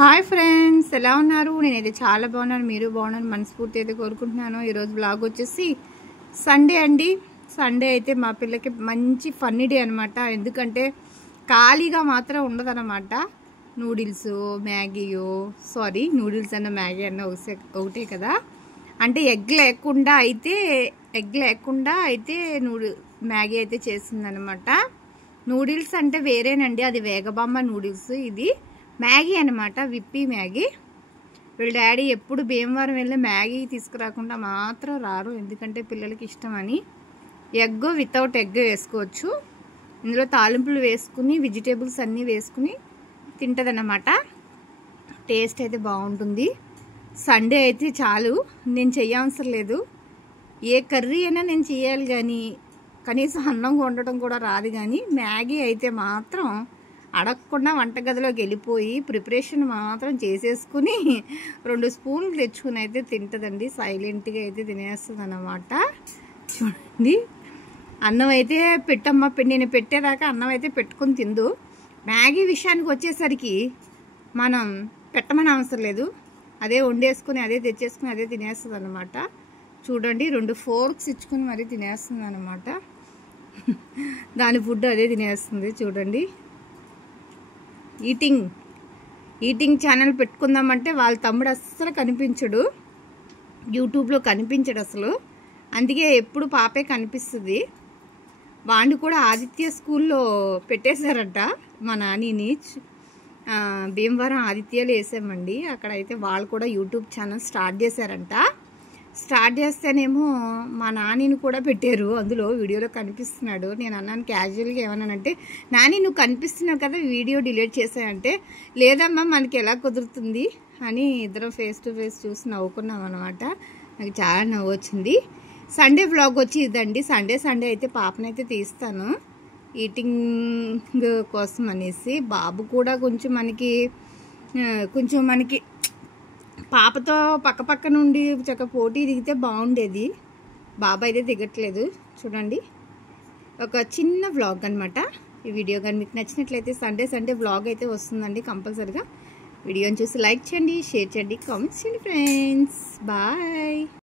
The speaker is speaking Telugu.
హాయ్ ఫ్రెండ్స్, ఎలా ఉన్నారు? నేనైతే చాలా బాగున్నాను. మీరు బాగున్నాను మనస్ఫూర్తి అయితే కోరుకుంటున్నాను. ఈరోజు బ్లాగ్ వచ్చేసి సండే అండి. సండే అయితే మా పిల్లకి మంచి ఫన్నీ డే అనమాట. ఎందుకంటే ఖాళీగా మాత్రం ఉండదన్నమాట. నూడిల్స్, మ్యాగీయో నూడిల్స్ అన్న మ్యాగీ అన్న ఒకటే కదా. అంటే ఎగ్ లేకుండా అయితే మ్యాగీ అయితే చేసిందనమాట. నూడిల్స్ అంటే వేరేనండి, అది వేగబామ్మ నూడిల్స్. ఇది మ్యాగీ అనమాట, విప్పీ మ్యాగీ. వీళ్ళ డాడీ ఎప్పుడు భీమవరం వెళ్ళి మ్యాగీ తీసుకురాకుండా మాత్రం రారు, ఎందుకంటే పిల్లలకి ఇష్టమని. ఎగ్ వితౌట్ ఎగ్ వేసుకోవచ్చు. ఇందులో తాలింపులు వేసుకుని వెజిటేబుల్స్ అన్నీ వేసుకుని తింటదన్నమాట. టేస్ట్ అయితే బాగుంటుంది. సండే అయితే చాలు, నేను చెయ్యవసరం లేదు. ఏ కర్రీ అయినా నేను చేయాలి, కానీ కనీసం అన్నం వండటం కూడా రాదు. కానీ మ్యాగీ అయితే మాత్రం అడగకుండా వంటగదిలోకి వెళ్ళిపోయి ప్రిపరేషన్ మాత్రం చేసేసుకుని 2 స్పూన్లు తెచ్చుకుని అయితే తింటుందండి. సైలెంట్గా అయితే తినేస్తుంది అన్నమాట. చూడండి, అన్నం అయితే నేను పెట్టేదాకా అన్నం అయితే పెట్టుకుని తిందు. మ్యాగీ విషయానికి వచ్చేసరికి మనం పెట్టమని అవసరం లేదు, అదే వండేసుకుని అదే తెచ్చేసుకుని అదే తినేస్తుంది అన్నమాట. చూడండి, 2 ఫోర్క్స్ ఇచ్చుకుని మరీ తినేస్తుంది అన్నమాట. దాని ఫుడ్ అదే తినేస్తుంది. చూడండి, ఈటింగ్ ఛానల్ పెట్టుకుందామంటే వాళ్ళ తమ్ముడు అస్సలు కనిపించడు, యూట్యూబ్లో కనిపించడు అసలు. అందుకే ఎప్పుడు పాపే కనిపిస్తుంది. వాడిని కూడా ఆదిత్య స్కూల్లో పెట్టేశారట మా నానిని. భీమవరం ఆదిత్యలో వేసామండి. అక్కడైతే వాళ్ళు కూడా యూట్యూబ్ ఛానల్ స్టార్ట్ చేశారంట. స్టార్ట్ చేస్తేనేమో మా నానిని కూడా పెట్టారు, అందులో వీడియోలో కనిపిస్తున్నాడు. నేను అన్నాను క్యాజువల్గా, ఏమన్నానంటే, నాని నువ్వు కనిపిస్తున్నావు కదా, వీడియో డిలీట్ చేసాయంటే, లేదమ్మా మనకి ఎలా కుదురుతుంది అని ఇద్దరం ఫేస్ టు ఫేస్ చూసి నవ్వుకున్నాం అనమాట. నాకు చాలా నవ్వు వచ్చింది. సండే వ్లాగ్ వచ్చి ఇదండి. సండే అయితే పాపనైతే తీస్తాను ఈటింగ్ కోసం అనేసి. బాబు కూడా కొంచెం మనకి పాపతో పక్క నుండి చక్క పోటీ దిగితే బాగుండేది. బాబు అయితే దిగట్లేదు. చూడండి, ఒక చిన్న వ్లాగ్ అనమాట ఈ వీడియో. కానీ మీకు నచ్చినట్లయితే సండే వ్లాగ్ అయితే వస్తుందండి కంపల్సరిగా. వీడియోని చూసి లైక్ చేయండి, షేర్ చేయండి, కామెంట్స్ చేయండి ఫ్రెండ్స్. బాయ్.